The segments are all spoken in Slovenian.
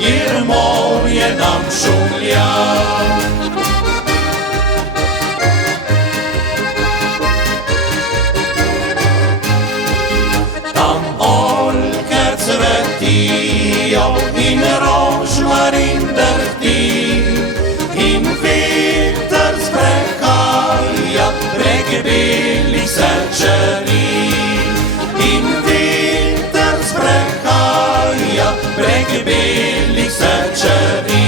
kjer morje nam šumlja. Tam oljke cvetijo in rožmarin drhti in veter sprehaja prek belih sečeri. In veter sprehaja prek belih sečeri.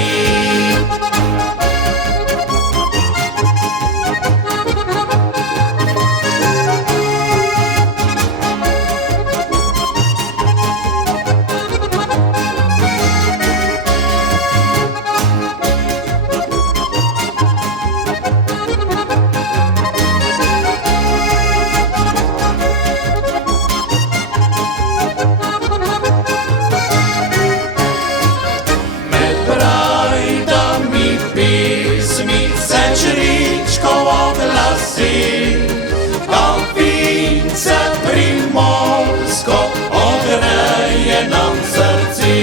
Kavince primorsko ogreje nam srci.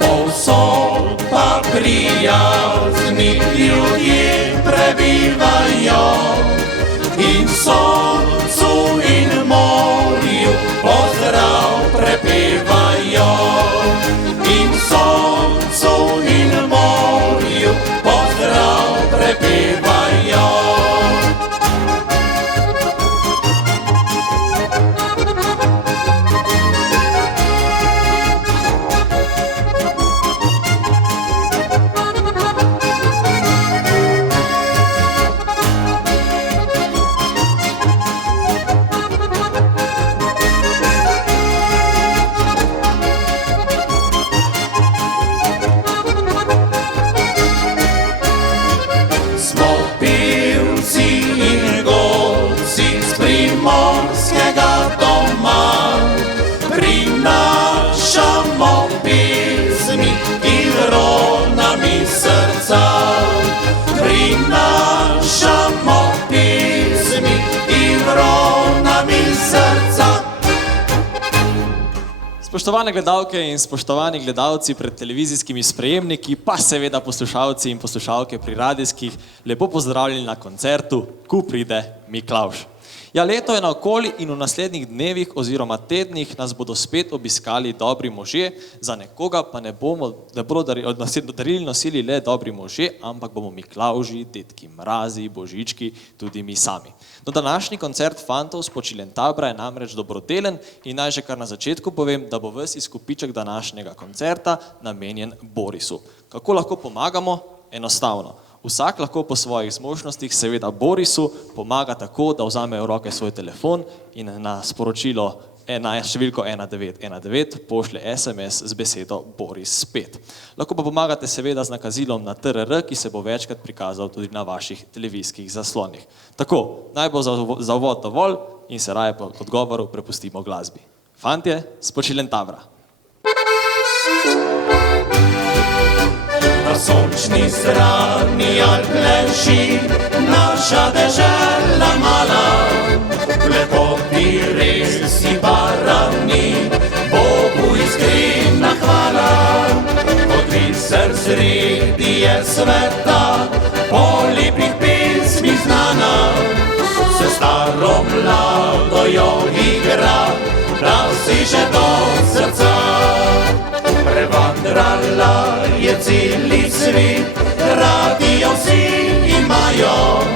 Povsod pa prijazni ljudje prebivajo in soncu in morju pozdrav prepevajo. In soncu in morju pozdrav prepevajo. Primorskega doma prinašamo pesmi in ronami srca. Prinašamo pesmi in ronami srca. Spoštovane gledalke in spoštovani gledalci pred televizijskimi sprejemniki, pa seveda poslušalci in poslušalke pri radijskih, lepo pozdravljeni na koncertu Ku pride Miklavž. Ja, leto je naokoli in v naslednjih dnevih oziroma tednih nas bodo spet obiskali dobri možje, za nekoga pa ne bodo darili nosili le dobri možje, ampak bomo Miklavži, Dedki Mrazi, Božički, tudi mi sami. No, današnji koncert Fantov s Počiljentabra je namreč dobrodelen in naj že kar na začetku povem, da bo ves izkupiček današnjega koncerta namenjen Borisu. Kako lahko pomagamo? Enostavno. Vsak lahko po svojih zmožnostih seveda Borisu pomaga tako, da vzame v roke svoj telefon in na sporočilo na številko 1919 pošlje SMS z besedo Boris 5. Lahko pa pomagate seveda z nakazilom na TRR, ki se bo večkrat prikazal tudi na vaših televizijskih zaslonih. Tako, naj bo za uvod dovolj in se raje po odgovoru prepustimo glasbi. Fantje s Počiljentabra. Na sončni strani Alp leži naša dežela mala, v lepoti resi barani, Bogu iskrena hvala. Kot biser sredi je sveta, po lepih pesmih znana, se staro mlado jo igra, da si že do srca. Prevandrala je celi svet, radijo vsi imajo,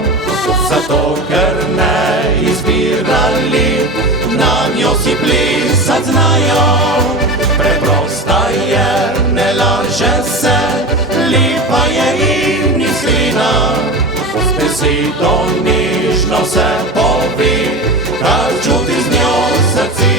zato ker ne izbirali, na njo si plesat znajo. Preprosta je, ne laže se, lepa je in iskrena, s besedo nežno se pove, kar čuti z njo srce.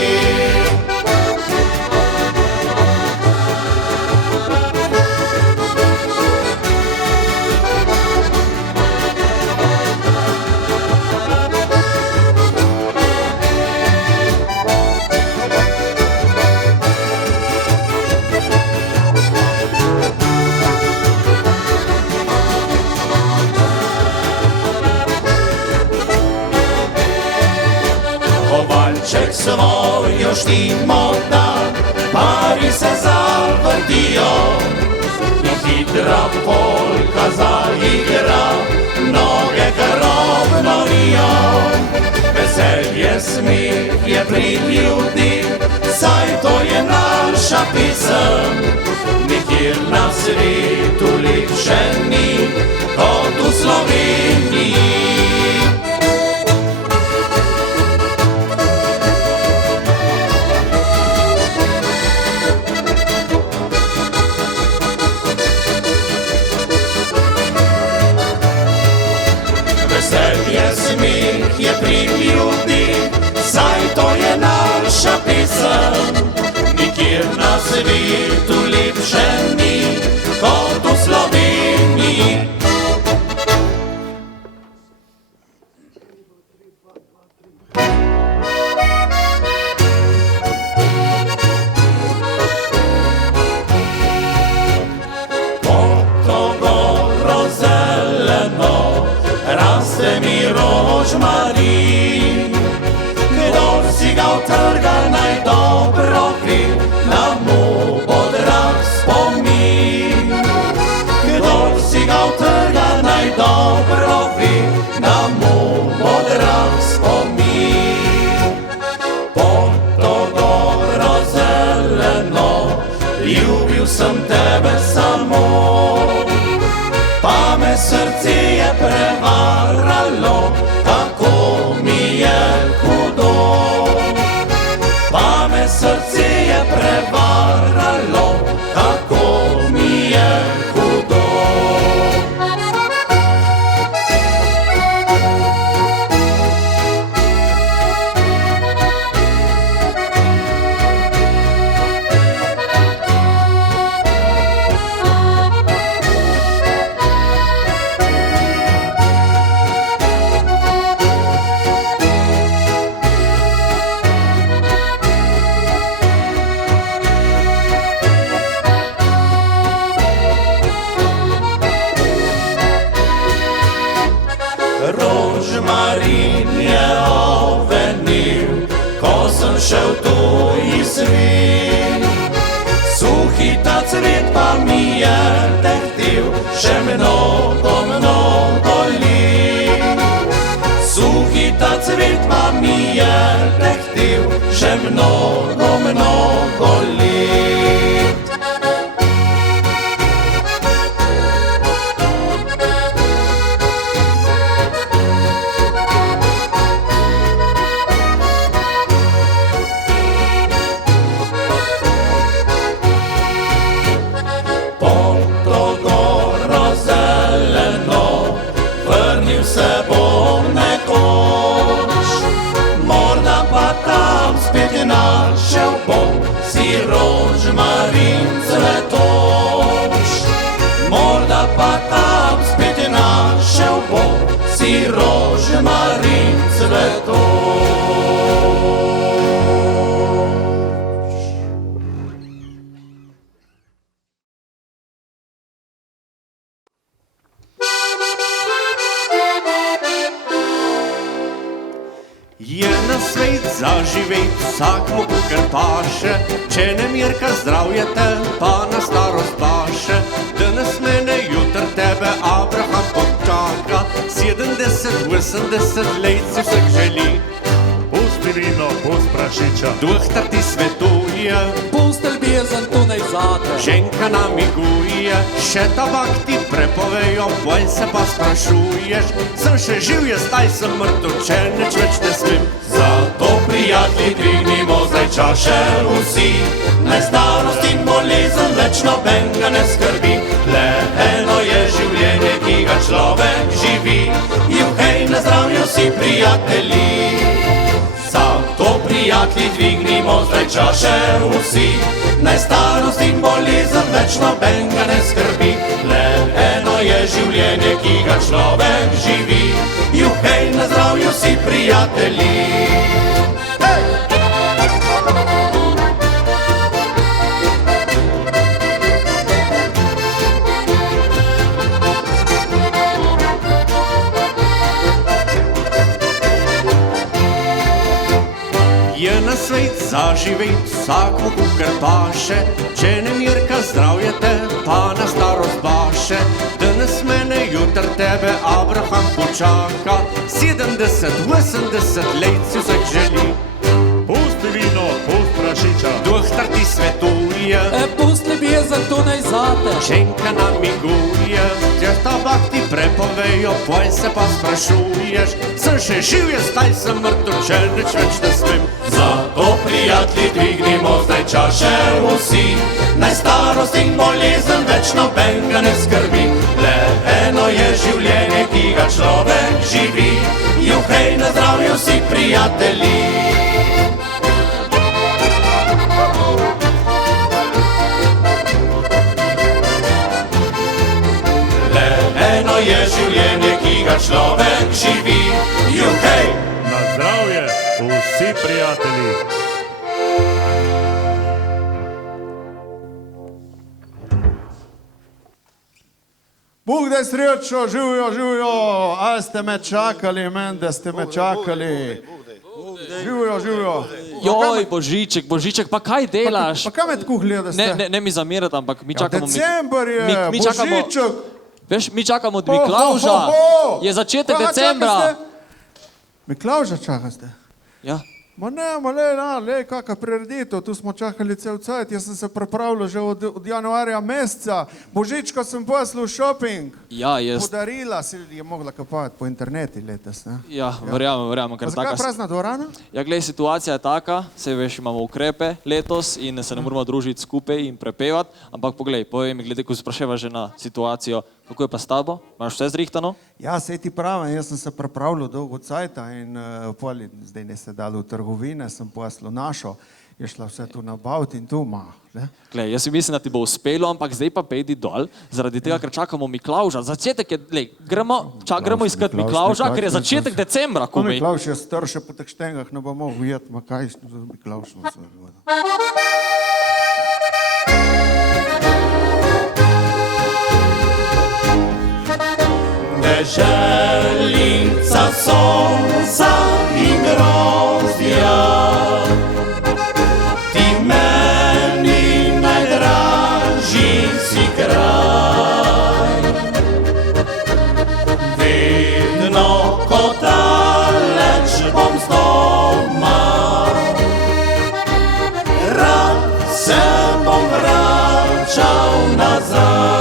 svojo štimo da, pari se zavrtijo in hitra polka zaigra, noge karobno rijo. Veselje, smih je pri ljudi, saj to je naša pisem. Nikjer na svetu lepše ni kot v Sloveniji. Veselje, smih je pri ljudi, saj to je naša pisem. Nikjer na svetu lepše ni kot v Sloveniji. Pod to goro zeleno raste mi rožmarin. Kdor si ga utrga, naj dobro ve, da mu bo drag spomin. Kdor si ga utrga, naj dobro ve, da mu bo drag spomin. Pod to goro zeleno ljubil sem tebe samo, pa me srce je prevaralo, kako mi je hudo. Pa me srce je prevaralo, kako mi je hudo. Rožmarin je ovenil, ko sem šel tuji svit. Suhi ta cvet pa mi je tehtil še mnogo, mnogo let. Suhi ta cvet pa mi je tehtil še mnogo, mnogo let. Se bom nekoč, morda pa tam spet našel bom si rožmarin cvetoč. Morda pa tam spet našel bom si rožmarin cvetoč. Je na svet zaživet vsakmu, kakor paše, če ne mirka zdravje te, pa na starost paše. Danes mene, jutr tebe Abraham počaka, 70, 80 let si vsak želi. Pusti vino, pust prašiča, Duhtar ti svetuje, Pusti ljubezen tu naj vzate. ženka namiguje, še tabak ti prepovejo, bolj se pa sprašuješ. Sem še živ, jaz zdaj sem mrtev, če nič več ne smem. Zato, prijatelji, dvignimo zdaj čaše vsi, naj starost in bolezen več nobenega ne skrbi. Le eno je življenje, ki ga človek živi, juhej, na zdravju vsi prijatelji. Zato, prijatelji, dvignimo zdaj čaše vsi, naj starost in bolezen več nobenega ne skrbi. Le eno je življenje, ki ga človek živi, juhej, na zdravju vsi prijatelji. Je na svet zaživeti vsakmu, kukar paše, če ne mirka zdravje te, pa na starost baše. Danes mene, jutr tebe Abraham počaka, 70, 80 let si vsak želi. Pusti vino, pusti prašiča. Dohtar ti svetuje, Pusti ljubezen, to naj zate. Čenka namiguje, če tabak ti prepovejo, poj se pa sprašuješ. Sem še živ, jaz staj sem mrtev, če nič več ne smem. Zato, prijatelji, dvignimo zdaj čaše vsi, naj starost in bolezen več nobenega ne skrbi. Le eno je življenje, ki ga človek živi, juhej na zdravju vsi prijatelji. Eno je življenje, ki ga človek živi, juhej! Na zdravje, vsi prijatelji. Bog daj srečo, živijo, živijo, a ste me čakali, da ste me čakali. Živijo, živijo. Joj, Božiček, pa kaj delaš? Pa kaj me tako gleda ste? Ne mi zamerati, ampak mi čakamo... December je, mi čakamo, Božiček. veš, mi čakamo od Miklavža. Je začetek Koga decembra. čakaste? Miklavža čakaste? Ja. Ma ne, kakva prireditev, tu smo čakali cel cajt, jaz sem se pripravljal že od januarja meseca, Božičko sem poslal v shopping, Ja, podarila si je mogla kupovati po internetu letos, ne? Ja, verjamem, ker Pa zakaj taka... prazna dvorana? Ja, glej, situacija je taka, saj veš, imamo ukrepe letos in se ne moramo družiti skupaj in prepevati, ampak poglej, povej mi, glede, ko spraševa že na situacijo, kako je pa s tabo? Imaš vse zrihtano? Ja, sej ti pravim, jaz sem se pripravljal dolgo cajta in zdaj ne se dalo v trgovine, sem poslal našo, je šla vse tu nabaviti in tu ima. Glej, jaz si mislim, da ti bo uspelo, ampak zdaj pa pejdi dol, zaradi tega, ker čakamo Miklavža. Začetek je, glej, gremo iskat Miklavža, ker je začetek decembra, Ko komaj. Miklavž je star še po teh štengah, ne bo mogel ujeti, ma kaj za Miklavž. Deželica sonca in grozdja, ti meni najdražji si kraj. Vedno, ko daleč bom z doma, rad se bom vračal nazaj.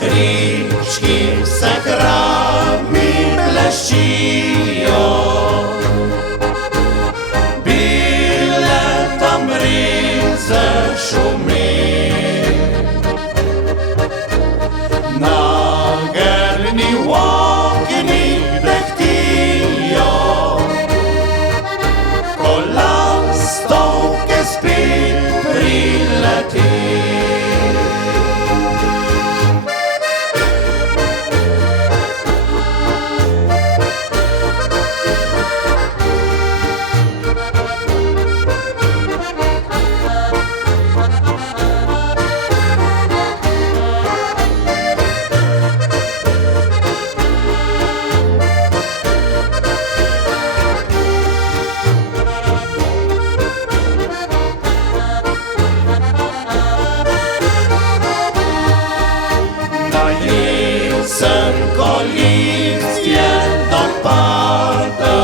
Hrički se hrami bleščijo, bile tam brize šumi. Nageljni okni dehtijo, ko lastovke spet prileti. Sem ko listje dopada,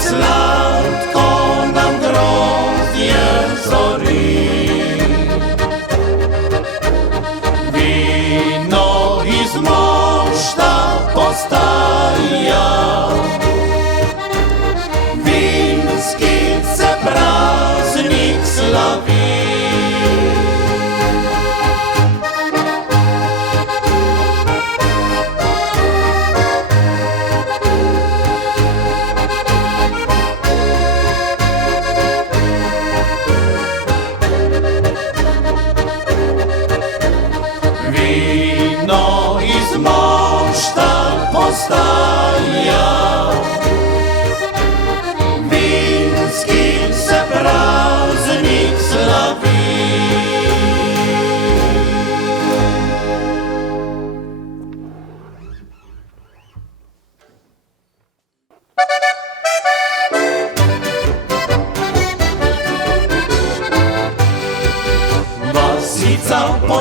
sladko nam grozdje zori. Vino iz mošta postaja, vinskice praznik slavi. Vino iz mošta postaja,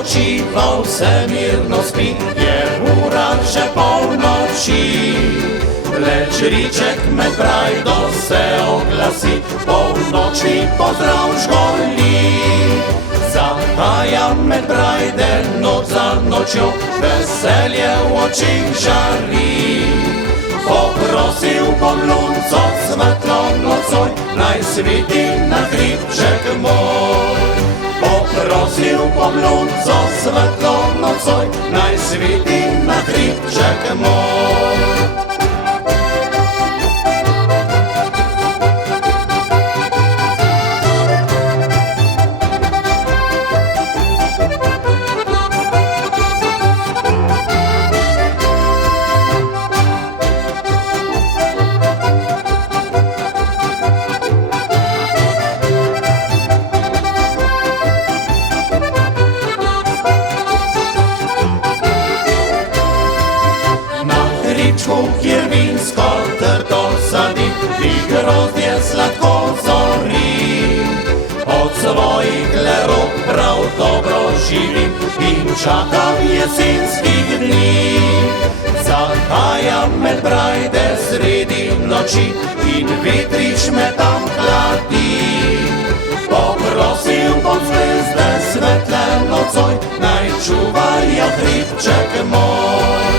spočiva, vse mirno spi, je ura že polnoči. Leč riček med brajdo se oglasi, polnočni pozdrav žgoli. Zahaja med brajde noč za nočjo, veselje v očih žari. Poprosil bom lunco svetlo nocoj, naj sveti na hribček moj. Poprosil bom lunco svetlo nocoj, naj sveti na hribček moj. Kjer vinsko trdo sadi, i grozdje sladko zori. Od svojih lerok prav dobro živim in čakam jesenskih dni. Zahaja med brajde sredi noči in vetrič me tam hladi. Poprosil bom zvezde svetle nocoj, naj čuvajo hribček moj.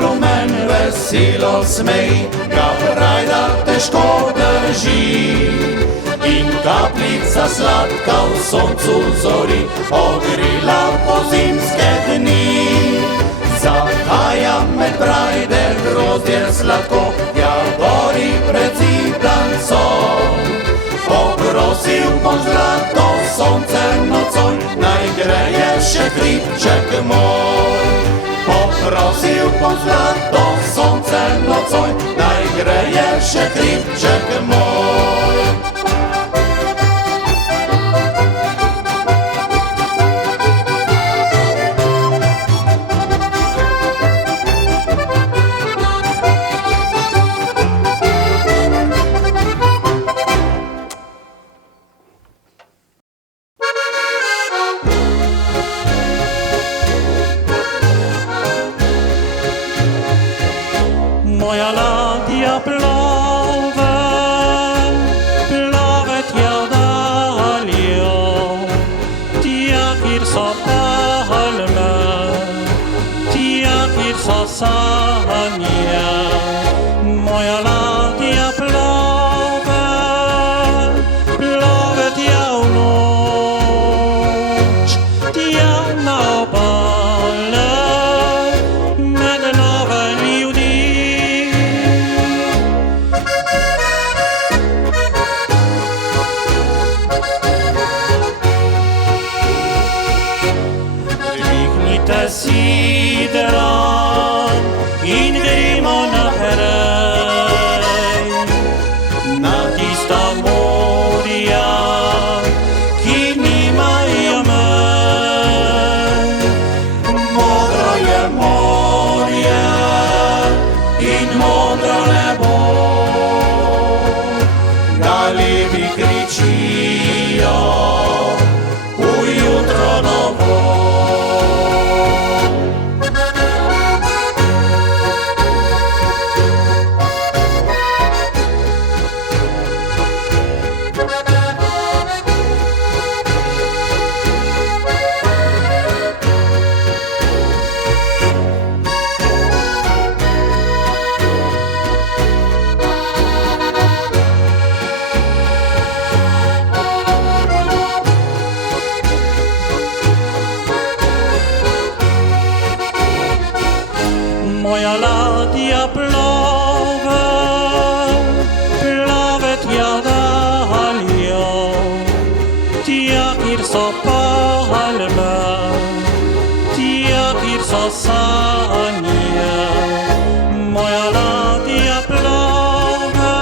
Rumen veselo smej, ga brajda težko drži. In kaplica sladka v soncu zori, ogrila po zimske dni. Zahaja med brajde grozdje sladko, ja gori pred zidanco. Poprosil bom zlato sonce nocoj, naj greje še hribček moj. Poprosil bom zlato sonce nocoj, naj greje še hribček moj. Moja ladja plove, plove tja daljo, tja kjer so palme, tja kjer so sanje. Moja ladja plove, plove tja v noč, tja na obale, med nove ljudi. Sidra in gremo naprej na tista morja, ki nimajo mej. Modro je morje in modro nebo, galebi kričijo v jutro novo. Moja ladja plove, plove tja daljo, tja kjer so palme, tja kjer so sanje. Moja ladja plove,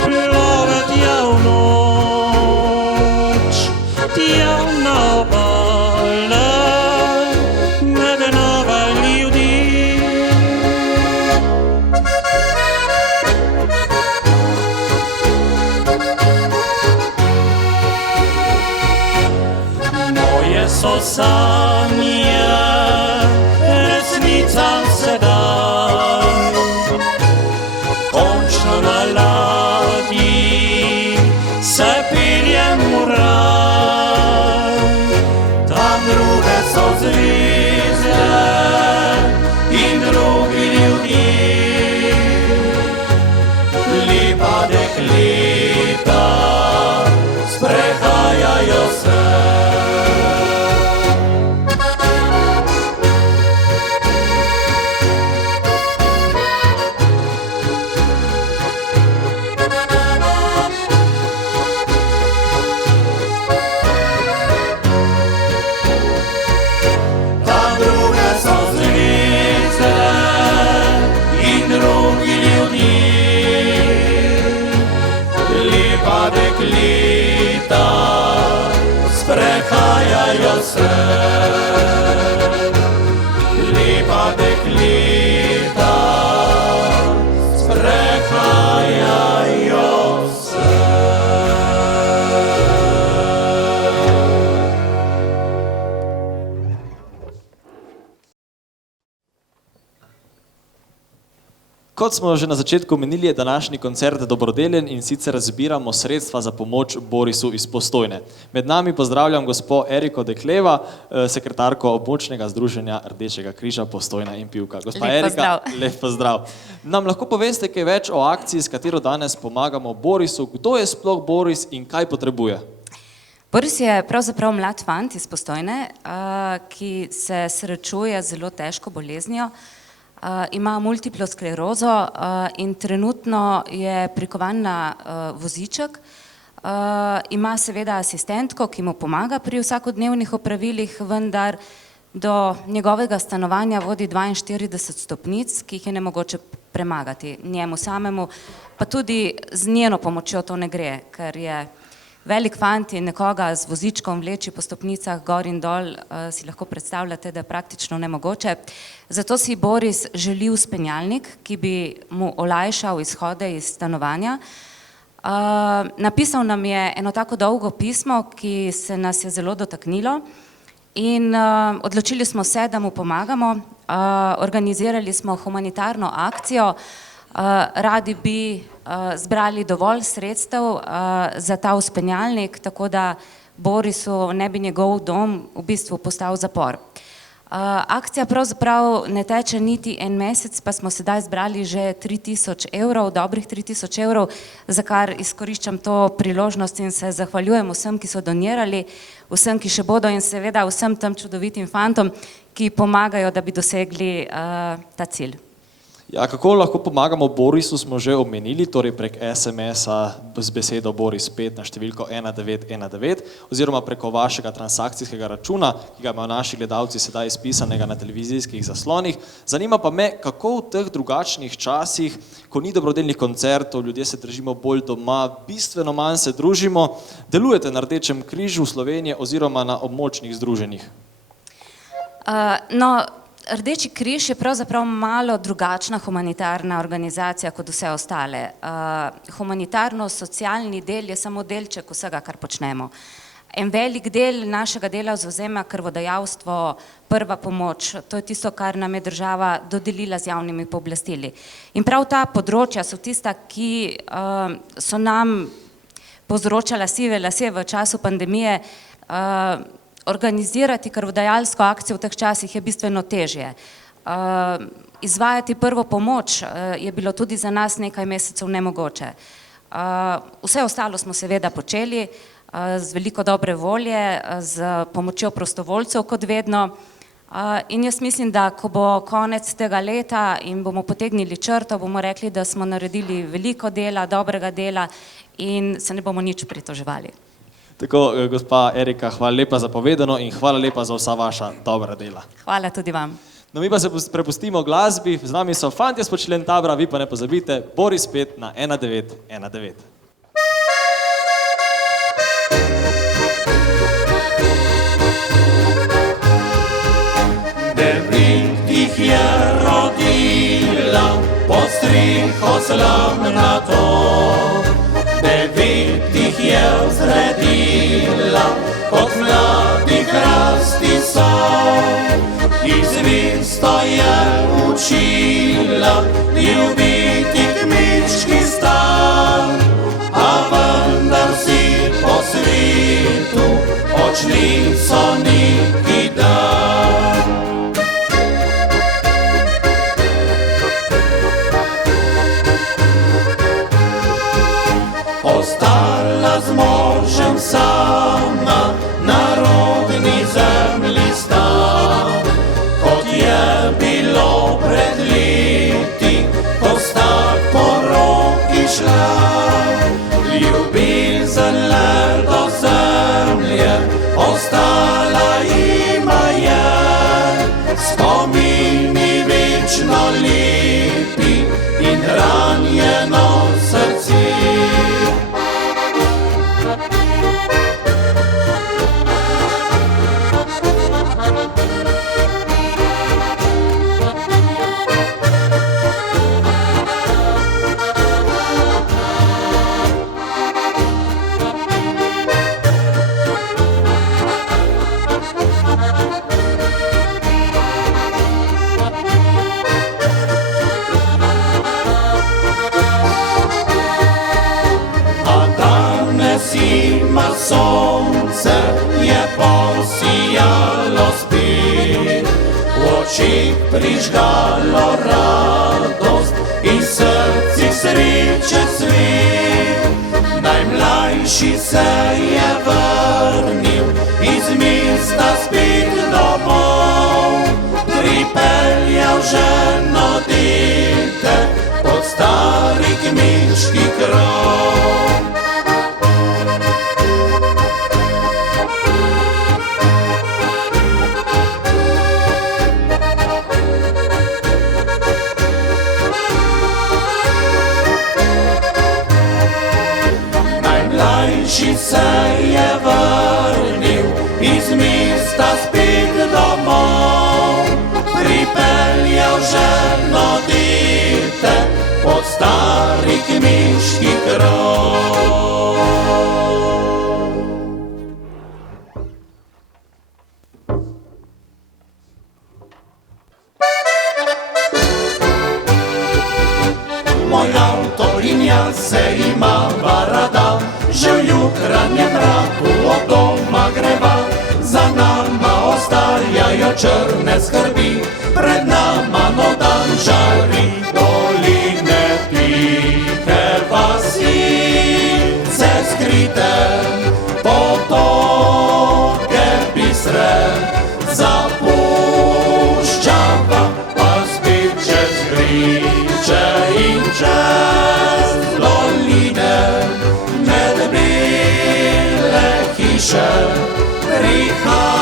plove tja v noč, tja na obale, med nove ljudi. so sanje, resnica sedaj. Končno na ladji se peljem v raj. Tam druge so zvezde in drugi ljudje. Lepa dekleta sprehajajo se. Tam druge so zvezde in drugi ljudje. Lepa dekleta sprehajajo se. Lepa dekleta sprehajajo se. Kot smo že na začetku omenili, je današnji koncert dobrodelen in sicer zbiramo sredstva za pomoč Borisu iz Postojne. Med nami pozdravljam gospo Eriko Dekleva, sekretarko območnega združenja Rdečega križa Postojna in Pivka. Gospa Lep Erika, pozdrav. lep pozdrav. Nam lahko poveste kaj več o akciji, s katero danes pomagamo Borisu? Kdo je sploh Boris in kaj potrebuje? Boris je pravzaprav mlad fant iz Postojne, ki se srečuje z zelo težko boleznijo. Ima multiplo sklerozo in trenutno je prikovan na voziček. Ima seveda asistentko, ki mu pomaga pri vsakodnevnih opravilih, vendar do njegovega stanovanja vodi 42 stopnic, ki jih je nemogoče premagati. Njemu samemu, pa tudi z njeno pomočjo to ne gre, ker je velik fant in nekoga z vozičkom vleči po stopnicah gor in dol, si lahko predstavljate, da je praktično nemogoče. Zato si Boris želi vzpenjalnik, ki bi mu olajšal izhode iz stanovanja. Napisal nam je eno tako dolgo pismo, ki se nas je zelo dotaknilo in odločili smo se, da mu pomagamo. Organizirali smo humanitarno akcijo. Radi bi zbrali dovolj sredstev za ta vzpenjalnik, tako da Borisu ne bi njegov dom v bistvu postal zapor. Akcija pravzaprav ne teče niti en mesec, pa smo sedaj zbrali že 3000 evrov, dobrih 3000 evrov, za kar izkoriščam to priložnost in se zahvaljujem vsem, ki so donirali, vsem, ki še bodo in seveda vsem tem čudovitim fantom, ki pomagajo, da bi dosegli ta cilj. Ja, kako lahko pomagamo Borisu, smo že omenili, torej prek SMS-a z besedo Boris 5 na številko 1919 oziroma preko vašega transakcijskega računa, ki ga imajo naši gledalci sedaj izpisanega na televizijskih zaslonih. Zanima pa me, kako v teh drugačnih časih, ko ni dobrodelnih koncertov, ljudje se držimo bolj doma, bistveno manj se družimo, delujete na Rdečem križu v Sloveniji oziroma na območnih združenjih? Rdeči križ je pravzaprav malo drugačna humanitarna organizacija kot vse ostale. Humanitarno-socialni del je samo delček vsega, kar počnemo. En velik del našega dela zavzema krvodajalstvo, prva pomoč, to je tisto, kar nam je država dodelila z javnimi pooblastili. In prav ta področja so tista, ki so nam povzročala sive lase v času pandemije. Organizirati krvodajalsko akcijo v teh časih je bistveno težje. Izvajati prvo pomoč je bilo tudi za nas nekaj mesecev nemogoče. Vse ostalo smo seveda počeli z veliko dobre volje, z pomočjo prostovoljcev kot vedno. In jaz mislim, da ko bo konec tega leta in bomo potegnili črto, bomo rekli, da smo naredili veliko dela, dobrega dela in se ne bomo nič pritoževali. Tako, gospa Erika, hvala lepa za povedano in hvala lepa za vsa vaša dobra dela. Hvala tudi vam. No, mi pa se prepustimo glasbi, z nami so fantje s Počelen Tabra, vi pa ne pozabite, Boris 5 na 1919. Devet jih je rodila, pod striho slamnato. Devet jih je vzredila, od mladih rasti so. Izvisto je učila ljubiti kmečki stan, a vendar si po svetu odšli so neki dan. Ostala z možem sama na rodni zemlji sta, kot je bilo pred leti, ko sta po roki šla. Ljubezen le do zemlje ostala jima je, spomini večno lepi in ranjeno srce. Ima sonce, je posijalo spet, v očih prižgalo radost in srcih sreče cvet. Najmlajši se je vrnil iz mesta spet domov, pripeljal ženo dete pod stari kmečki krov. Najmlajši se je vrnil iz mesta spet domov, pripeljal ženo dete pod stari kmečki krov. Moj avto in jaz se imava rada, že v jutranjem mraku od doma greva. Za nama ostajajo črne skrbi, pred nama nov dan žari. Doline tihe vasi, se skrite, potoke bistre, zapuščava pa spet čez griče in čez doline. Med bele hiše prihajava.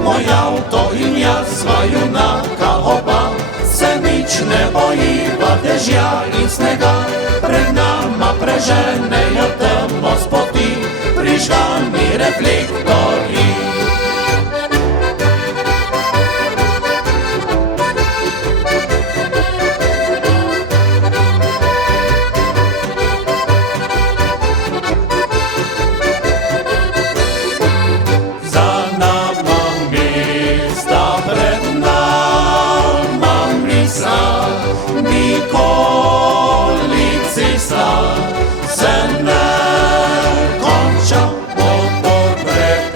Moj avto in jaz sva junaka oba, se nič ne bojiva dežja in snega. Pred nama preženejo temo s poti, prižgani reflektorji. Nikoli cesta se ne konča, motor prek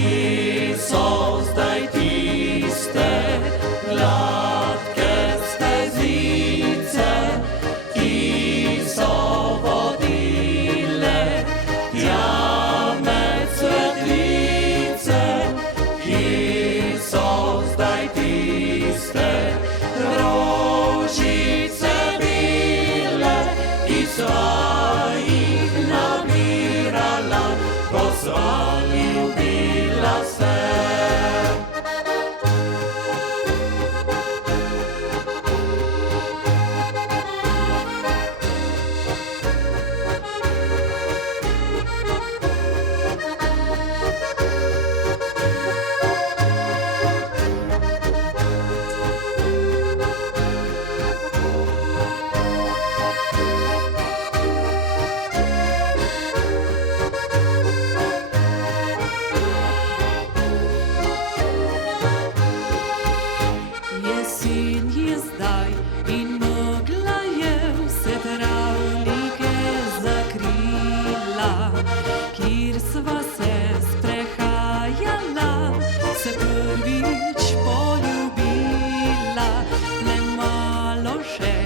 ki so zdaj tiste gladke stezice, ki so vodile tja med cvetlice, ki so zdaj tiste rožice bile, ki sva jih nabirala, ko sva ljubila se. Jesen je zdaj in megla je vse travnike zakrila, kjer sva se sprehajala, se prvič poljubila. Le malo še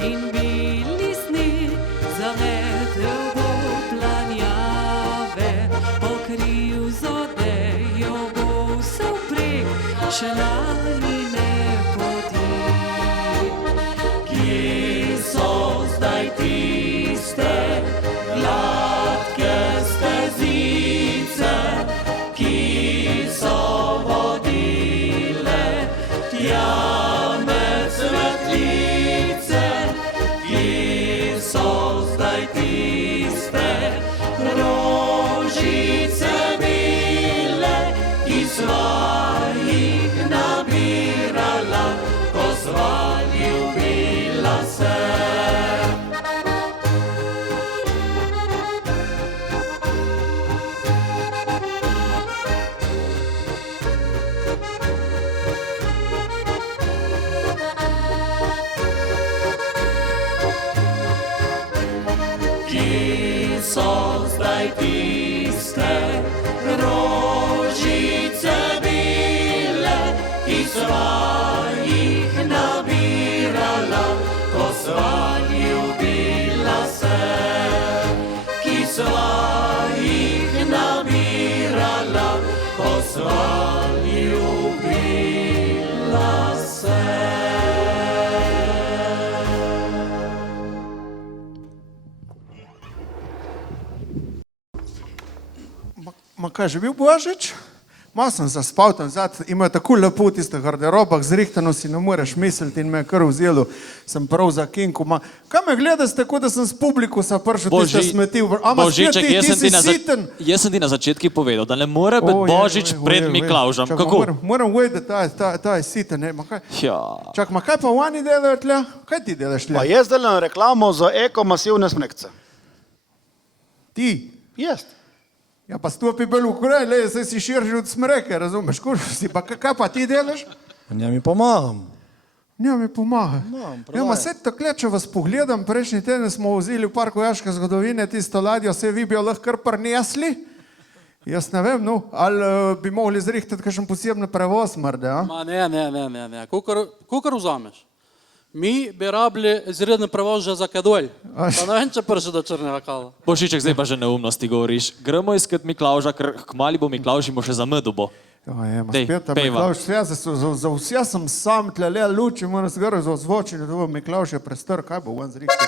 in bili sneg zaletel bo planjave, pokril z odejo bo vse vprek še lanine poti. Kje so zdaj tiste gladke stezice, ki so vodile tja med cvetlice, kje so zdaj tiste rožice bile, ki sva jih nabirala, ko sva ljubila se. Kje so zdaj tiste rožice bile, ki sva jih nabirala, ko sva ljubila se. Ki sva jih nabirala, ko sva ljubila se. Ma kaj, že bil Božič? Malo sem zaspal tam zad, imajo tako lepo v tistih garderobah, zrihtano si ne moreš misliti in me je kar vzelo, sem prav za kinko. Ma, kaj me gledaš tako, da sem s publikusa prišel tiste smeti? Božiček, jaz sem ti na začetku povedal, da ne more biti Božič pred Miklavžem. Kako? Moram vedeti, ta je siten, ne? Ma kaj? Ja. Čak, ma kaj pa oni delajo tle? Kaj ti delaš tle? Pa jaz delam reklamo za ekomasivne smrekce. Ti? Jaz. Ja, pa stopi bolj v kraj, le, saj si širši od smreke, razumeš? Si, pa kaj pa ti delaš? Ja mi pomagam. Ja, mi pomaga. Ja, ma predvajam. se takle, če vas pogledam, prejšnji teden smo vozili v Parku vojaške zgodovine tisto ladjo, se vi bi jo lahko kar prinesli. Jaz ne vem, no, ali bi mogli zrihtati kakšen posebno prevoz, morda, a? Ma ne, kukar vzameš. Mi bi rabili izredni prevoz že za Kedolj. Pa ne vem, če prši do Črnega Kala. Božiček, zdaj pa že neumnosti govoriš. Gremo iskat Miklavža, ker kmali bo Miklavž in bo še zamedu bo. Ja, je, ma Dej, spet, a pejva. Miklavž, za vse sem sam tlele luči, moram se gara za ozvočenje, da bo Miklavž je prestar, kaj bo on zrihtati?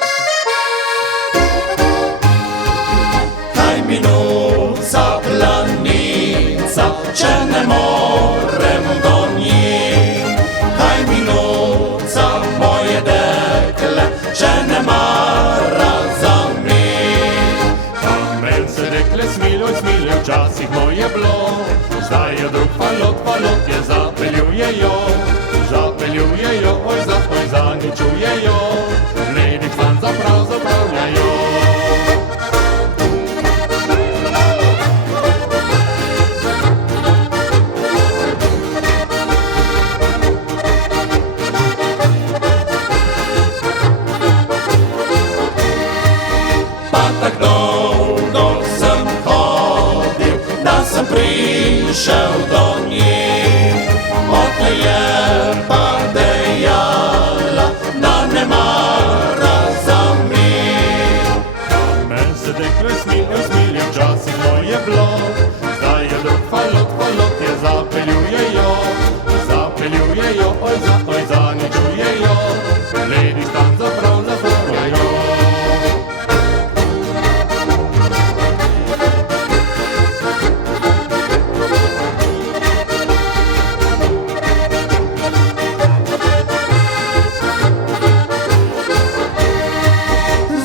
Kaj minuca planica, če ne morem do njih. Kaj minuca moje dekle, če ne mara za njih. Kamen se dekle smiljo, včasih moje bilo, zdaj je drug falot je zapeljujejo, oj zaničujejo, rejnik fan zaprav. prišel do njih, odle je pa dejala, da ne mara za mir. Men se dekle smilja, včasih moj je bilo, zdaj je drug falot, je zapeljuje jo, oj zaničuje jo, ledi stan zapravlja svojo.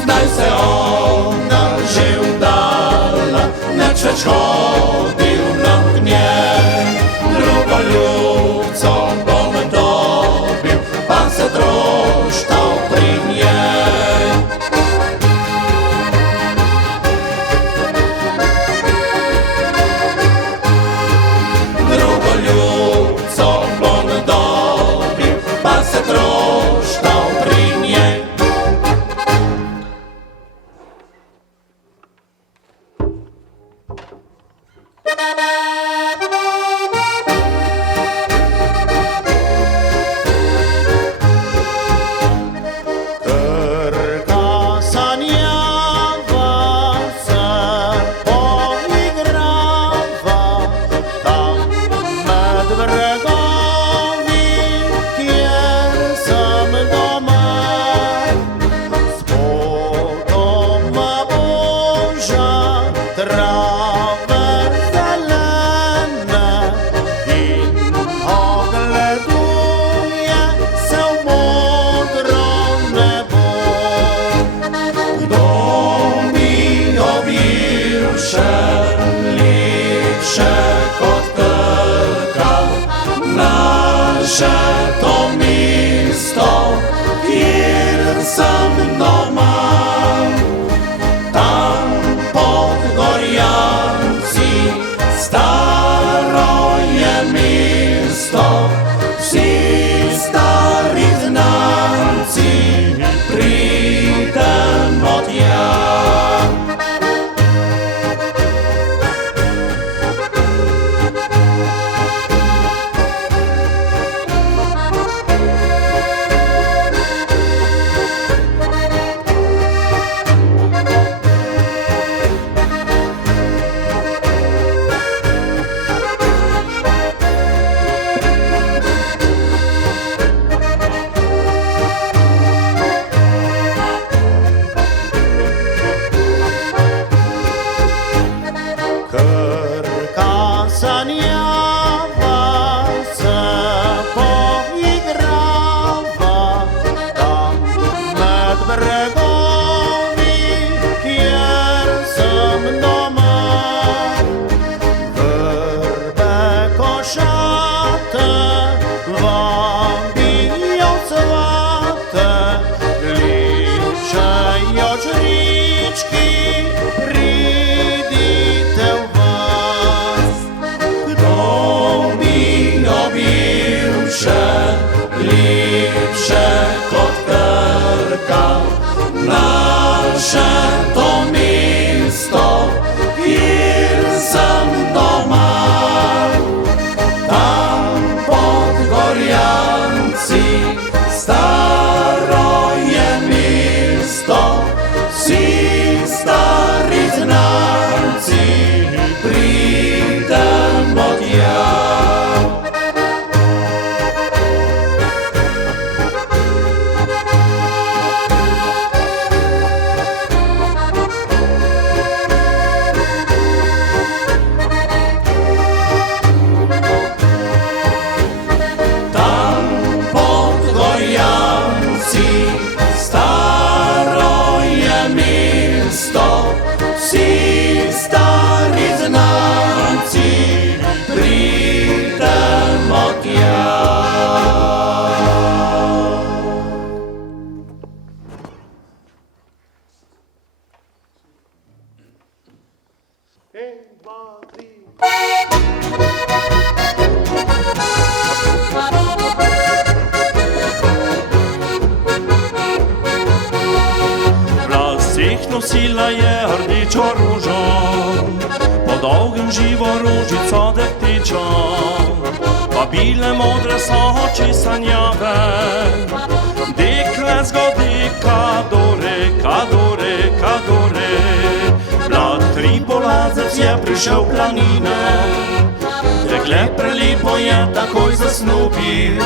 Zdaj se ona že vdala, neč več hodil na njej, drugo ljubco bom dobil, pa se troštal pri njej. Drugo ljubco bom dobil, pa se troštal pri njej. Krka sanjava se poigrava tam med bregovi, kjer sem doma. Spodoma boža trave zelene in ogleduje se v modro nebo. Kdo mi obil še lepše kot Krka, naše to mesto, kjer sem doma. Tam pod Gorjanci staro je mesto, vsi stari znanci pridemo tja. Krka sanjava se poigrava tam med bregovi, kjer sem doma. Vrbe košate vabijo cvate, ličejo žrički, pridite v vas. Kdo mi obil še lepše kot Krka, naše to mesto, kjer sem doma. Tam pod Gorjanci staro je mesto, vsi stari znanci pridemo tja. Tam pod Gorjanci staro je mesto, vsi stari znanci pridemo tja. Vlasih nosila je rdečo ružo, pod dolgem živo ružico detičo, pa bile modre so oči sanjave. Dekle zgodi kadore, kadore, kadore, mlad Tribolazec je prišel v planine. Dekle prelepo je takoj zasnupil,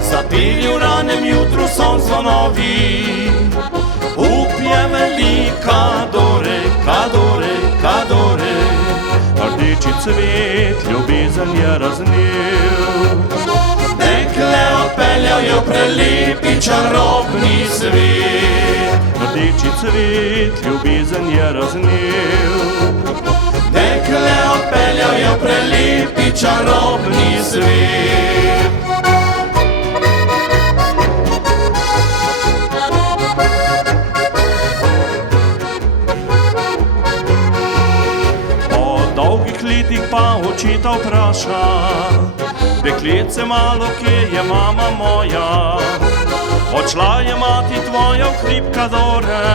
zapili v ranem jutru son zvonovi. Upje velika, kadore, kadore, kadore, rdeči cvet ljubezen je raznil. Dekle odpeljal je v prelepi čarobni svet, rdeči cvet ljubezen je raznil. Dekle odpeljal je v prelepi čarobni svet. Po dolgih letih pa očeta vpraša, dekletce malo, kje je mama moja? Odšla je mati tvoja v hrib kadore,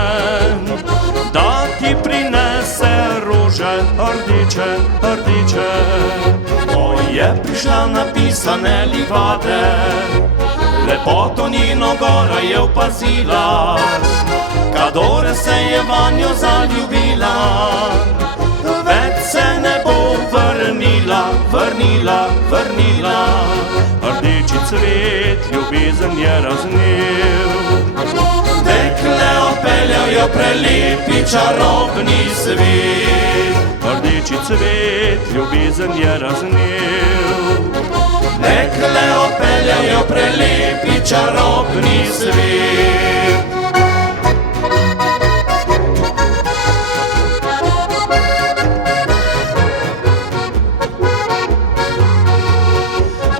da ti prinese rože rdeče, rdeče. Ko je prišla napisane livade, lepoto njeno gora je opazila, kadore se je vanjo zaljubila. Več se ne bo vrnila, vrnila, vrnila, rdeči cvet ljubezen je raznil. Dekle odpeljal je v prelepi čarobni svet, rdeči cvet ljubezen je raznil. Dekle odpeljal je v prelepi čarobni svet.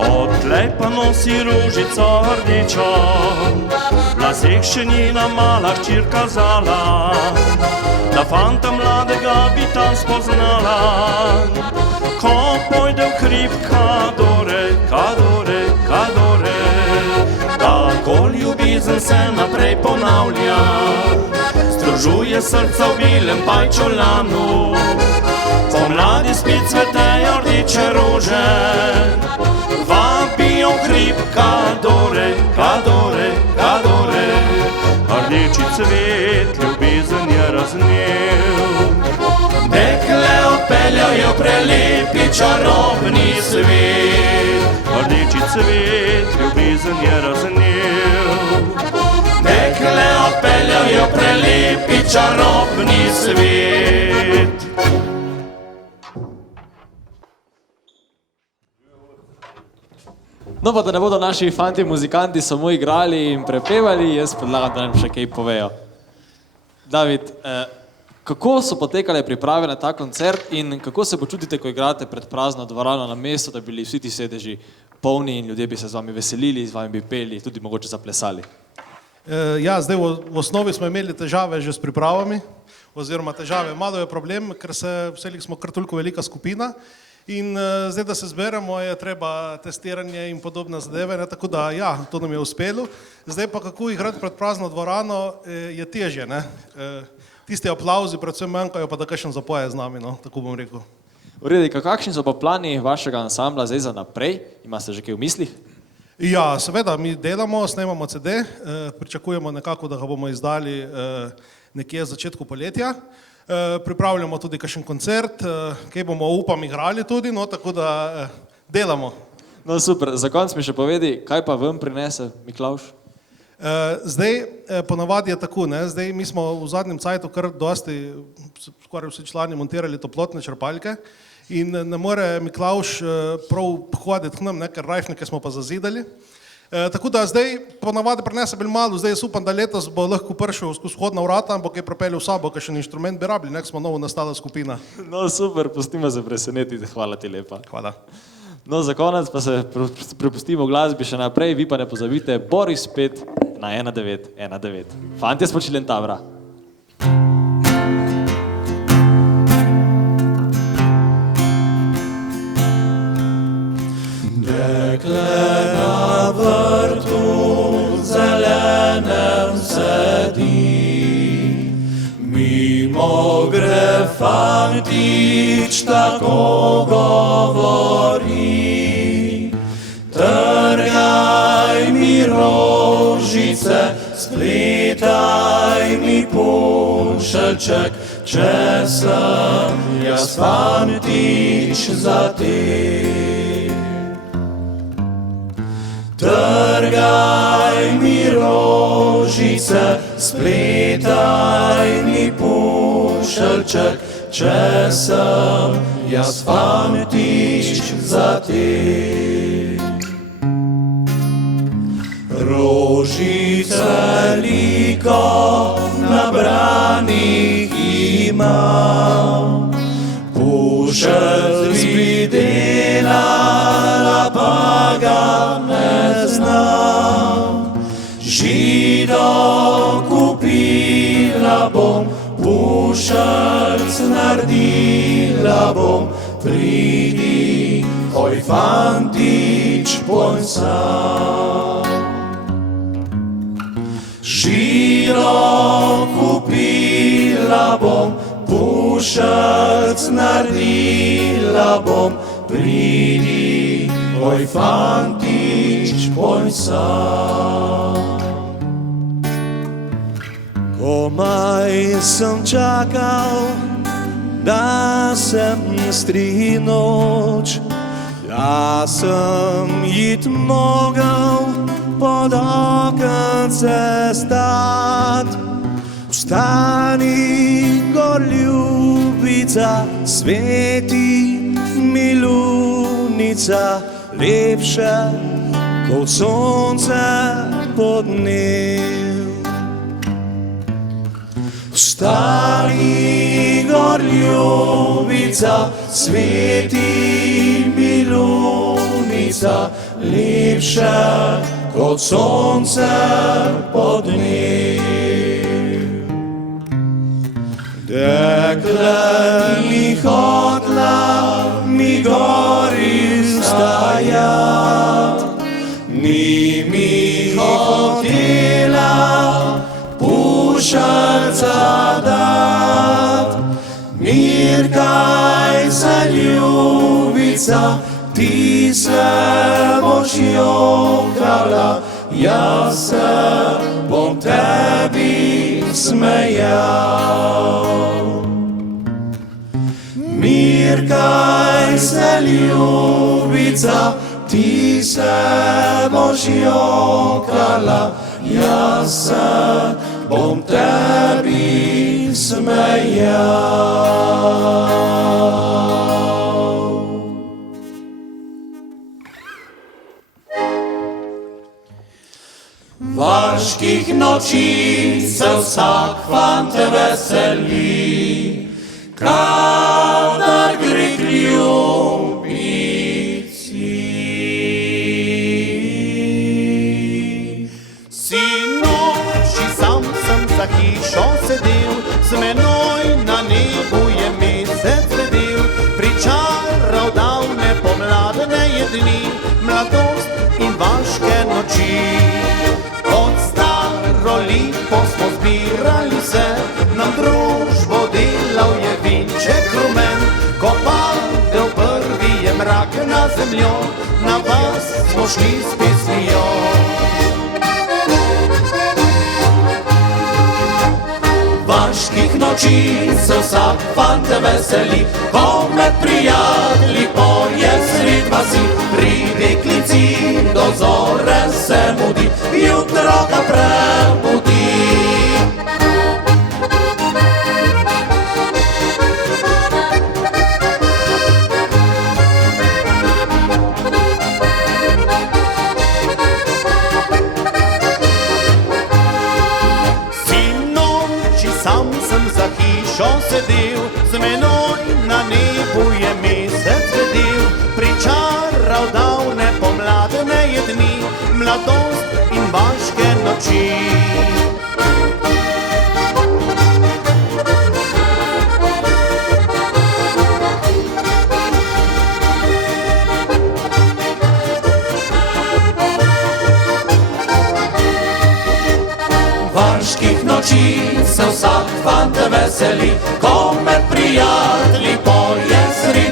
Odtlej pa nosi ružico rdečo, laseh še njena mala hčerka zala, da fanta mladega bi tam spoznala. Ko pojde v hrib kadore, kadore, kadore, tako ljubezen se naprej ponavlja. Združuje srca v belem pajčolanu, pomladi spet cvetejo rdeče rože. Vabijo v hrib kadore, kadore, kadore, rdeči cvet ljubezen je raznil. Dekle odpeljal je v prelepi čarobni svet, rdeči cvet ljubezen je raznil. Dekle odpeljal je v prelepi čarobni svet. No pa da ne bodo naši fanti muzikanti samo igrali in prepevali, jaz predlagam, da nam še kaj povejo. David, kako so potekale priprave na ta koncert in kako se počutite, ko igrate pred prazno dvorano na mesto, da bi bili vsi ti sedeži polni in ljudje bi se z vami veselili, z vami bi peli, tudi mogoče zaplesali? Ja, zdaj v osnovi smo imeli težave že s pripravami, oziroma težave, malo je problem, ker vseli smo kar toliko velika skupina. In zdaj, da se zberemo, je treba testiranje in podobne zadeve, ne? Tako da ja, to nam je uspelo. Zdaj pa kako igrati pred prazno dvorano je težje, ne? Tisti aplauzi predvsem manjkajo, pa da kakšen zapoje z nami, no? Tako bom rekel. V redu, kakšni so pa plani vašega ansambla zdaj za naprej? Imate že kaj v mislih? Ja, seveda, mi delamo, snemamo CD, pričakujemo nekako, da ga bomo izdali nekje v začetku poletja. Pripravljamo tudi kakšen koncert, kaj bomo upam igrali tudi, no, tako da delamo. No super, za konc mi še povedi, kaj pa vam prinese Miklavž? Zdaj, ponavadi je tako, ne, zdaj mi smo v zadnjem cajtu kar dosti, skoraj vsi člani montirali toplotne črpalke in ne more Miklavž prav hoditi k nam, ne, ker rajfnike smo pa zazidali. Tako da zdaj ponavadi prinese bolj malo, zdaj jaz upam, da letos bo lahko prišel skozi vhodna vrata in bo kaj pripeljal v sabo, kakšen inštrument bi rabili, nek smo novo nastala skupina. No super, pustimo se presenetiti, hvala ti lepa. Hvala. No za konec pa se prepustimo glasbi še naprej, vi pa ne pozabite, Boris 5 na 1919. Fantje s Počilentavra. Dekle na vrtu zelenem sedi, mimo gre fantič tako govori. Trgaj mi rožice, spletaj mi pošilček, če sem jaz fantič za te. Trgaj mi rožice, spletaj mi pošilček, če sem jaz fantič za te. Rožice liko nabranih imam, pošilj pridelala pa ga ne znam. Žido kupila bom, pošilj naredila bom, pridi, oj fantič, pojď sam. Žido kupila bom, pošilj naredila bom, pridi, oj fantič, pojď sam. Komaj sem čakal, da sem strinoč, da sem jit mogel pod okence stat. Vstani, gor ljubica, sveti mi lunica, lepše kot sonce pod dnev. Vstani, gor ljubica, sveti mi lunica, lepše kot sonce pod dnev. Dekle ni hotla mi gori vstajat, ni mi hotela pušalca dat. Mirkaj se ljubica, ti se boš jokala, jaz se bom tebi smejal. Mirkaj se ljubica, ti se boš jokala, jaz se bom tebi smejal. Vaških noči se vsak fant veseli, kadar gre k ljubici. Sinoči sam sem za hišo sedel, z menoj na nebu je mesec vedel, pričaral davne pomladne dni, mladost in vaške noči. Od staro lipo smo zbirali se, nam družbo delal je vinček rumen, ko padel prvi je mrak na zemljo, na vas smo šli s pesmijo. Vaških noči se vsak fant veseli, ko med prijatelji poje sred vasi, pri deklici do zore se mudi, jutro ga prebudi. Sam sem za hišo sedel, z menoj na nebu je mesec vedel, pričaral davne pomladne dni, mladost in vaške noči. Vaških noči se vsak fant veseli, ko med prijatelji poje sred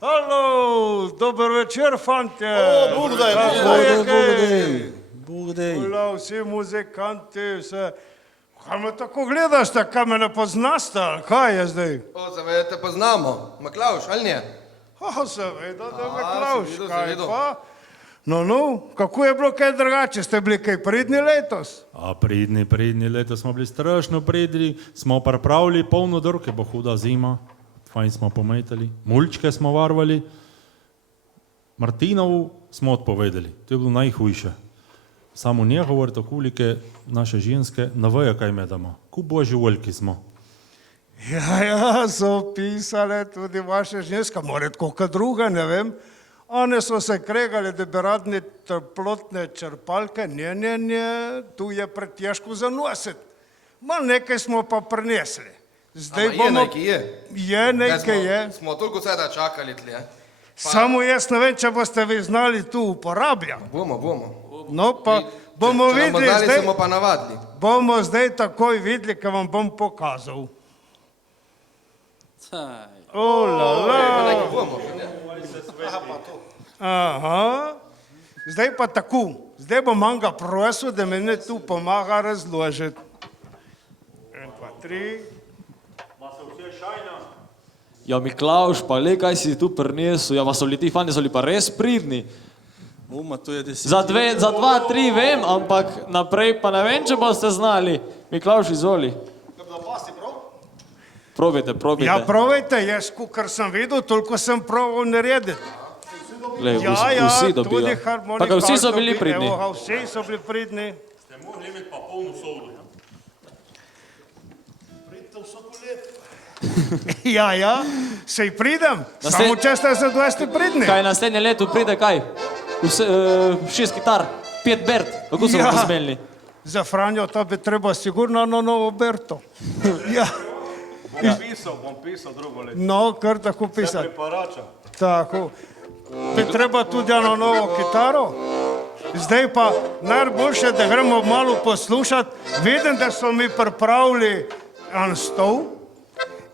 Halo, dober večer, fantje. Bog daj, Bog daj. Vsi muzikanti, vse. Kaj me tako gledaš, kaj me ne poznaš, ali kaj je zdaj? Seveda te poznamo, Miklavž, ali ne? Seveda, da Miklavž, kaj pa? No, kako je bilo kaj drugače, ste bili kaj pridni letos? Pridni, letos smo bili strašno pridni, smo pripravili polno drke, bo huda zima, fajn smo pometali, mulčke smo varvali, Martinovu smo odpovedali, to je bilo najhujše. Samo ne govorite o kulike, naše ženske, ne vejo, kaj me damo, ko božji voljki smo. Ja, so pisale tudi vaše ženske, more koliko druga, ne vem. One so se kregali, da bi radni toplotne črpalke, ne, tu je pretežko zanositi. Mal nekaj smo pa prinesli. Zdaj bomo... Je nekaj je. Smo toliko sada čakali tle. Samo jaz ne vem, če boste vi znali tu uporabljati. Bomo. No pa bomo videli zdaj. zdaj. Smo pa navadili. Bomo zdaj takoj videli, kaj vam bom pokazal. Aha. Zdaj pa tako, zdaj bom manga prosil, da me tu pomaga razložiti. 1, 2, 3. Ja, Miklavž, pa le, kaj si tu prinesel, ja, vas so ti fani, so li pa res pridni. Za 2, 3 vem, ampak naprej pa ne vem, če boste znali. Miklavž, izvoli. Probajte. Ja, probajte, jaz, kar sem videl, toliko sem probal narediti. Glej, vsi dobijo. Tako, vsi so bili pridni. Evo, vsi so bili pridni. Ste mogli imeti pa polno soldo. Ja, sej pridem, samo če ste za 20 pridni. Kaj naslednje leto pride, kaj? 6 kitar, 5 bert, kako so bomo zmeljni? Za Franjo to bi treba sigurno na novo berto. Ja. Bom pisal drugo leto. No, kar tako pisati. Se priporočam. Tako. Bi treba tudi eno novo kitaro. Zdaj pa najboljše, da gremo malo poslušati. Vidim, da so mi pripravili en stol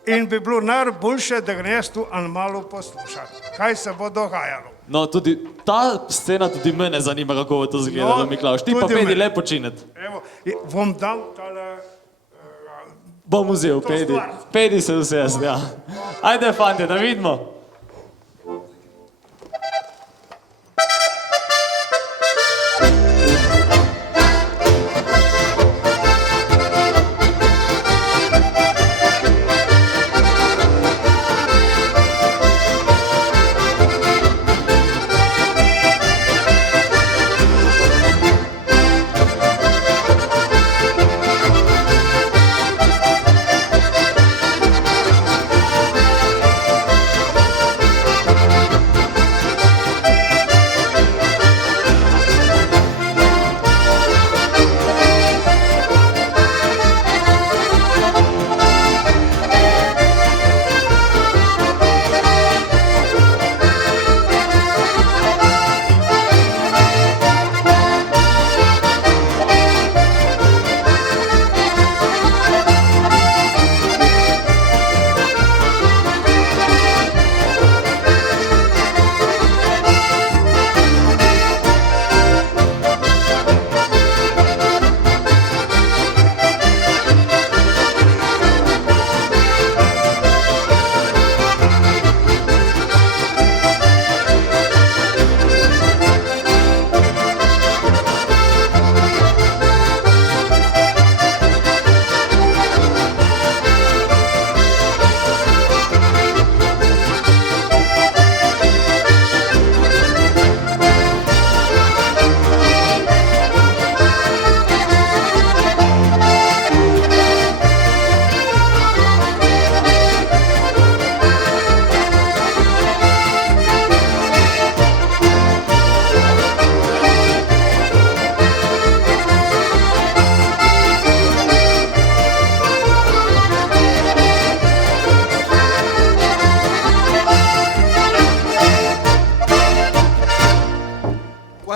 in bi bilo najboljše, da greš tu en malo poslušati. Kaj se bo dogajalo? No, tudi ta scena tudi mene zanima, kako bo to izgledalo, Miklavž. Ti pa pedi lepo činiti. Evo, vam dam tale... Bom vzel, pedi. Pedi se vse jaz, ja. Ajde, fante, da vidimo.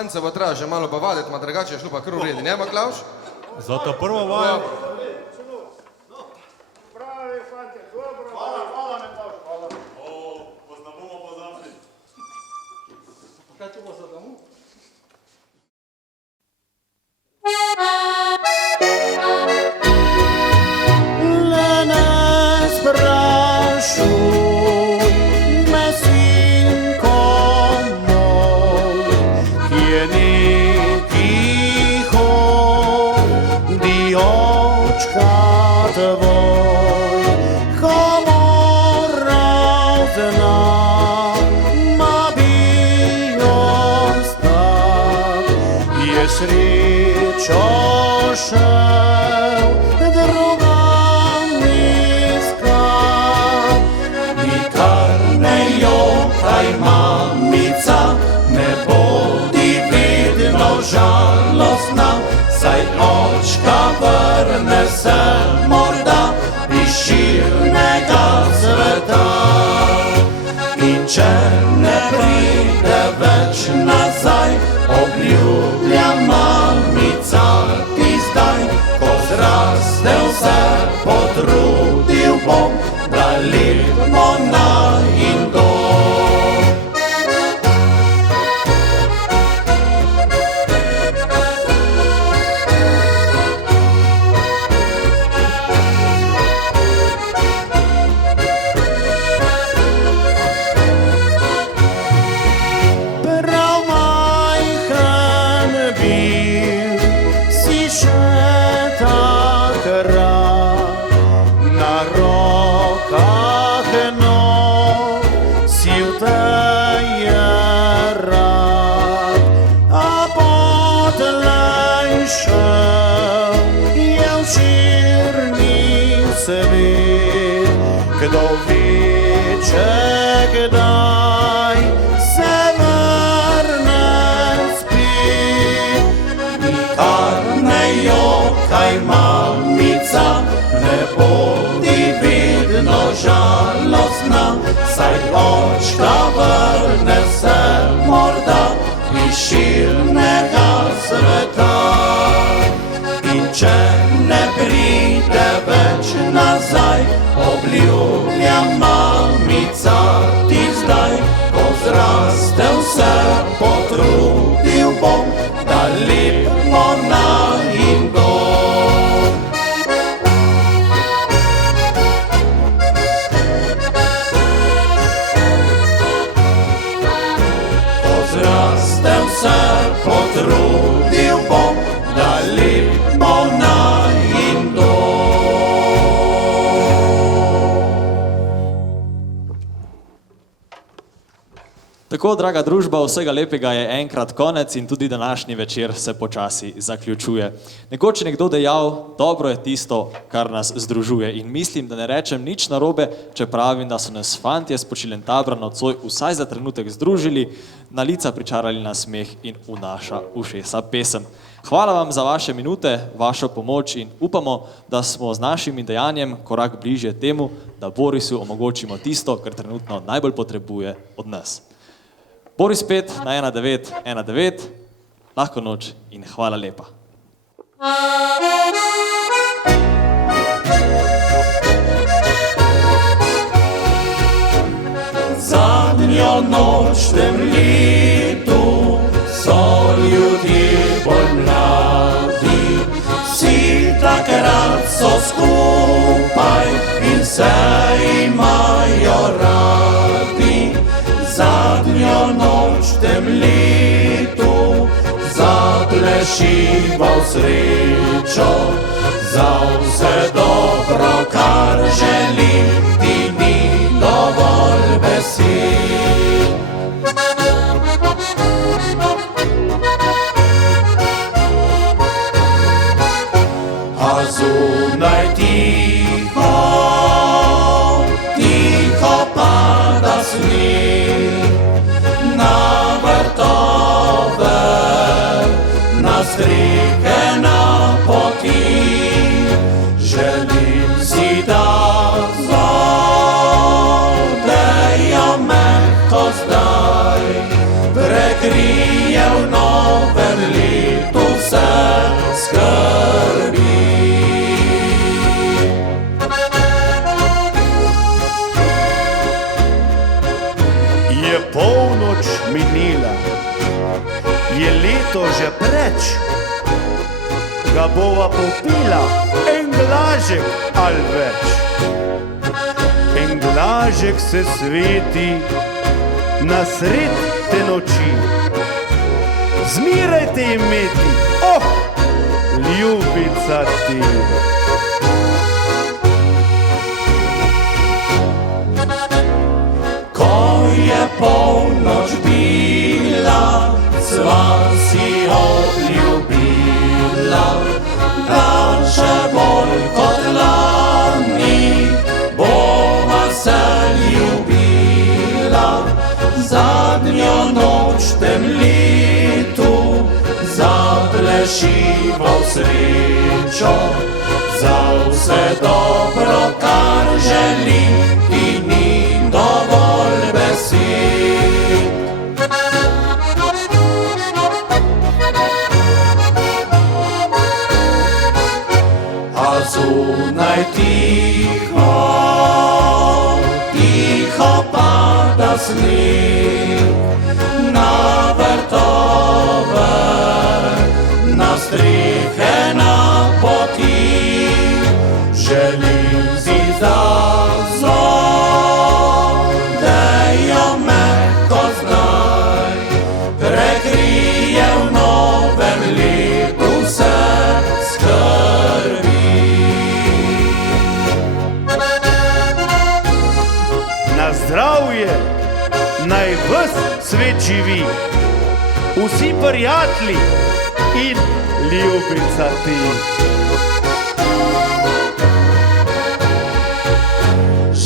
Se bo treba že malo pa vaditi, ma drugače je šlo pa kar v redu, ne, Miklavž? Za to prvo vajo. Pravi, fante, dobro. Hvala, Miklavž, hvala. Vas ne bomo pozabili. Nikar ne jokaj, mamica, ne bodi vedno žalostna, saj očka vrne se morda iz širnega sveta. In če ne pride več nazaj, obljubljam, mamica, ti zdaj, ko zrastel se, potrudil bom, da lepimo najin dom. Prav majhen bil si še takrat, na rokah nosil te je rad, a potlej šel je v širni svet. Kdo ve, če kdaj se vrne spet. Nikar ne jokaj, mamica, ne bodi vedno žalostna, saj očka vrne se morda iz širnega sveta. In če ne pride več nazaj, obljubljam, mamica, ti zdaj, ko zrastel se, potrudil bom, da lepimo najin dom. Ko zrastel se, potrudil bom, da lepimo najin dom. Tako, draga družba, vsega lepega je enkrat konec in tudi današnji večer se počasi zaključuje. Nekoč je nekdo dejal, dobro je tisto, kar nas združuje, in mislim, da ne rečem nič narobe, če pravim, da so nas fantje s Počiljentabra nocoj vsaj za trenutek združili, na lica pričarali na smeh in v naša ušesa pesem. Hvala vam za vaše minute, vašo pomoč in upamo, da smo z našim dejanjem korak bližje temu, da Borisu omogočimo tisto, kar trenutno najbolj potrebuje od nas. Boris 5 na 1919, lahko noč in hvala lepa. Zadnjo noč v tem letu so ljudje bolj mladi, vsi takrat so skupaj in se imajo radi. Zadnjo noč v tem letu zaplešiva v srečo, za vse dobro, kar želim, ti ni dovolj besed. A zunaj tiho, tiho pada sneg, na vrtove, na strehe, na poti. Želim si, da zodejo mehko zdaj, prekrije v novem letu vse skrbi. Je polnoč minila, je leto že preč, ga bova popila en glažek ali več. En glažek se sveti na sred te noči, zmirajte imeti, ljubica ti. Ko je polnoč bila, sva si obljubila, da še bolj kot lani bova se ljubila. Zadnjo noč v tem letu zaplešiva v srečo, za vse dobro, kar želim, ti ni dovolj besed. A zunaj tiho, tiho pada sneg, na vrtove, na strehe, na poti. Želim si zazodejo mehko znaj, prekrije v novem letu vse skrbi. Na zdravje naj ves svet živi, vsi prijatelji in ljubica ti.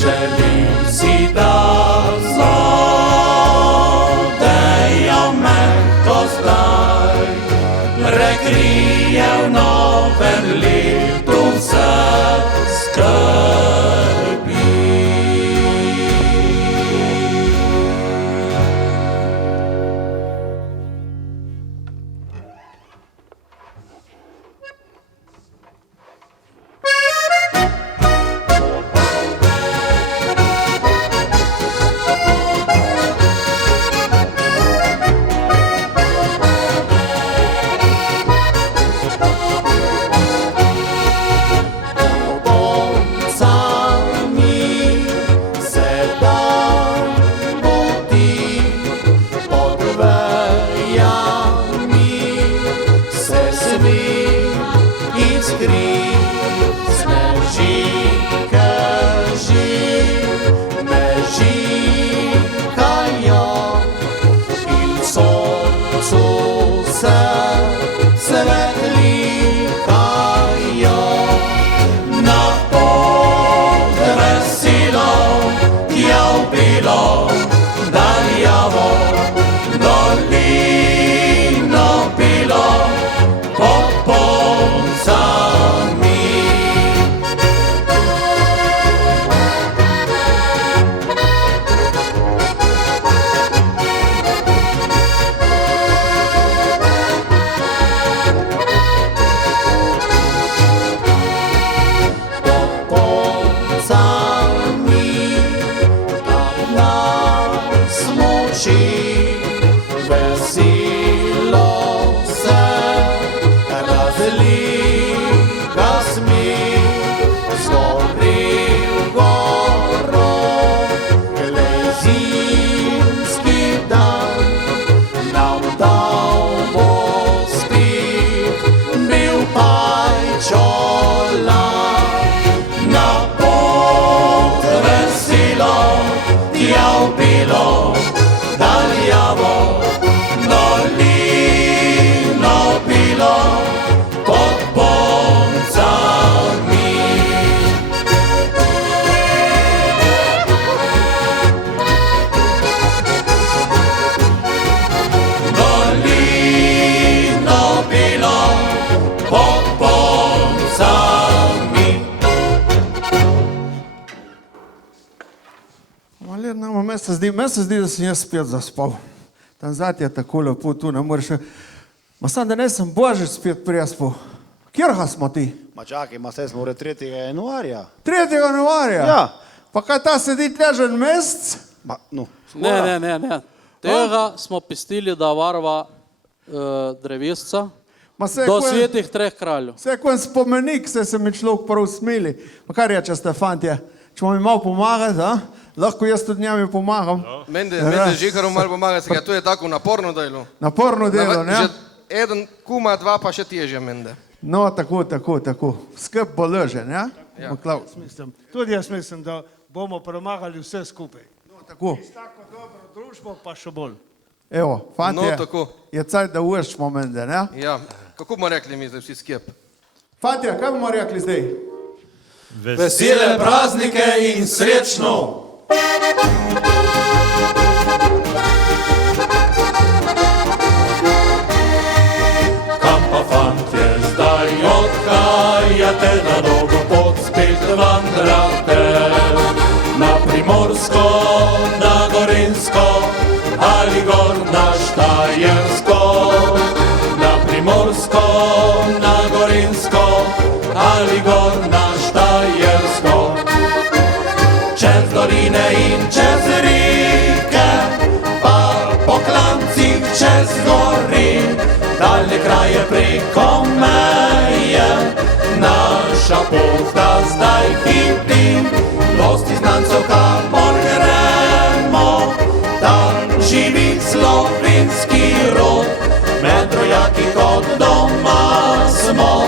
Želim si, da zodejo mehko zdaj, prekrije v novem letu vse skrbi. Meni se zdi, da sem jaz spet zaspal. Tam zadnji je tako lepo, tu ne moreš. Ma sam, da ne sem Božič spet prespal. Kjerha smo ti? Ma čakaj, ma se smo 3. januarja. 3. januarja? Ja. Pa kaj ta sedi tležen mesec? Ma, no. Ne. Tega smo pustili, da varva drevesca saj do ko je- svetih treh kraljev. Vse kot en spomenik, se mi človek prav smili. Pa kaj rečete, fantje, če mi malo pomagati, a? Lahko jaz tudi njemi pomagam. Mende Res. Žiharom malo pomaga, se ga, to je tako naporno delo. Naporno delo, ne? Že eden kuma, dva pa še težje mende. No, tako. Skrb bo leže, ne? Ja. Tudi jaz mislim, da bomo premagali vse skupaj. No, tako. S tako dobro družbo pa še bolj. Evo, fantje, No, tako. je cajt, da uvrščimo mende, ne? Ja, kako bomo rekli mi zdaj vsi skep? Fantje, kaj bomo rekli zdaj? Vesele praznike in srečno! Kam pa fantje zdaj odhajate, na dolgo pot spet vandrate? Na Primorsko, na Gorenjsko ali gor na Štajersko? Na Primorsko, na Gorenjsko ali gor na Štajersko? Čez doline in čez reke, pa po klancih čez gori, daljne kraje preko meje, naša pot da zdaj hiti. Dosti znancev kamor gremo, tam živi slovenski rod, med rojaki kot doma smo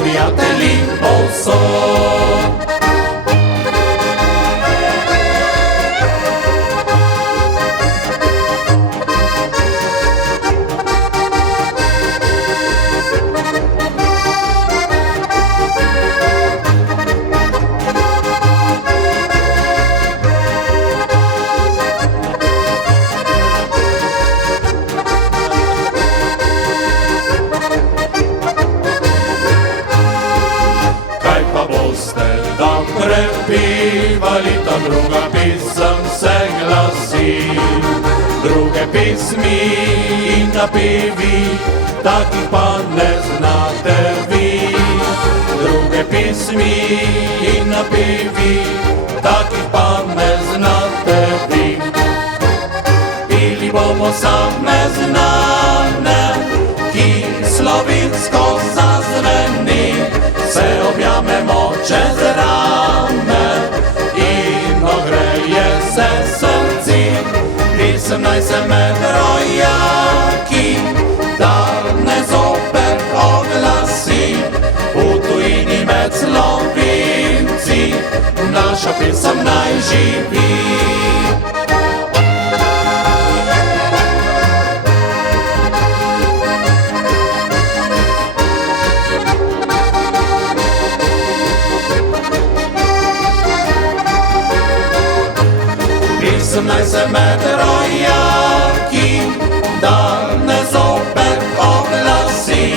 prijatelji povsod. Kaj pa boste, da prepivali, ta druga pisem se glasi. Druge pismi in napivi, takih pa ne znate vi. Druge pismi in napivi, takih pa ne znate vi. Pili bomo same znane, ki slovinsko zazveni, se objamemo čez rame in ogreje se srci. Pisem naj se med rojaki, danes zopet oglasi. V tujini med Slovenci, naša pisem naj živi. Pisem naj se med rojaki, danes zopet oglasi.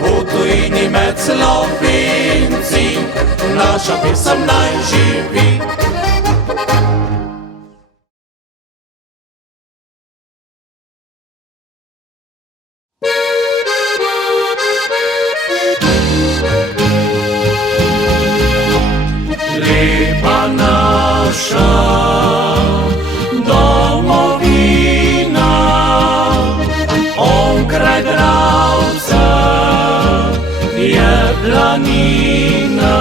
V tujini med Slovenci, naša pisem naj živi. Lepa naša domovina, onkraj Dravca je planina,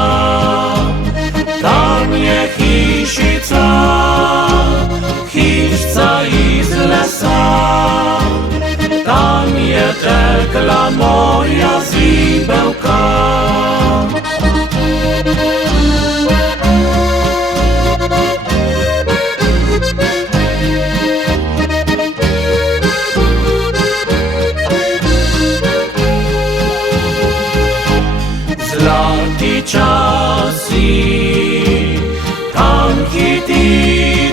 tam je hišica, hišca iz lesa, tam je tekla moja zibelka. Zlati časi, tam hiti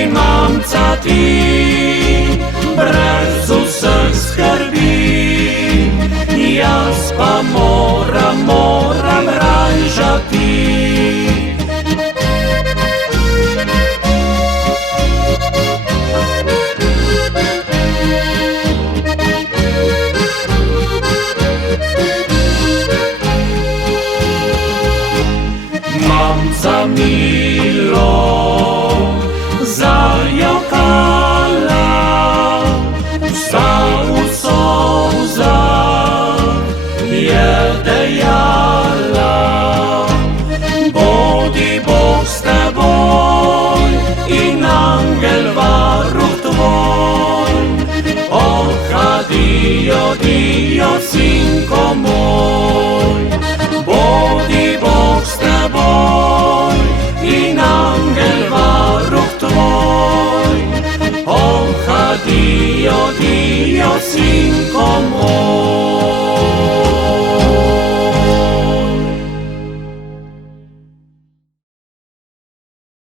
in mamca ti, brez vseh skrbi, jaz pa moram ranžati. Mamca milo zajokala, vsa v solzah je dejala, bodi Bog s teboj in angel varuh tvoj. Oh, adijo, sinko moj.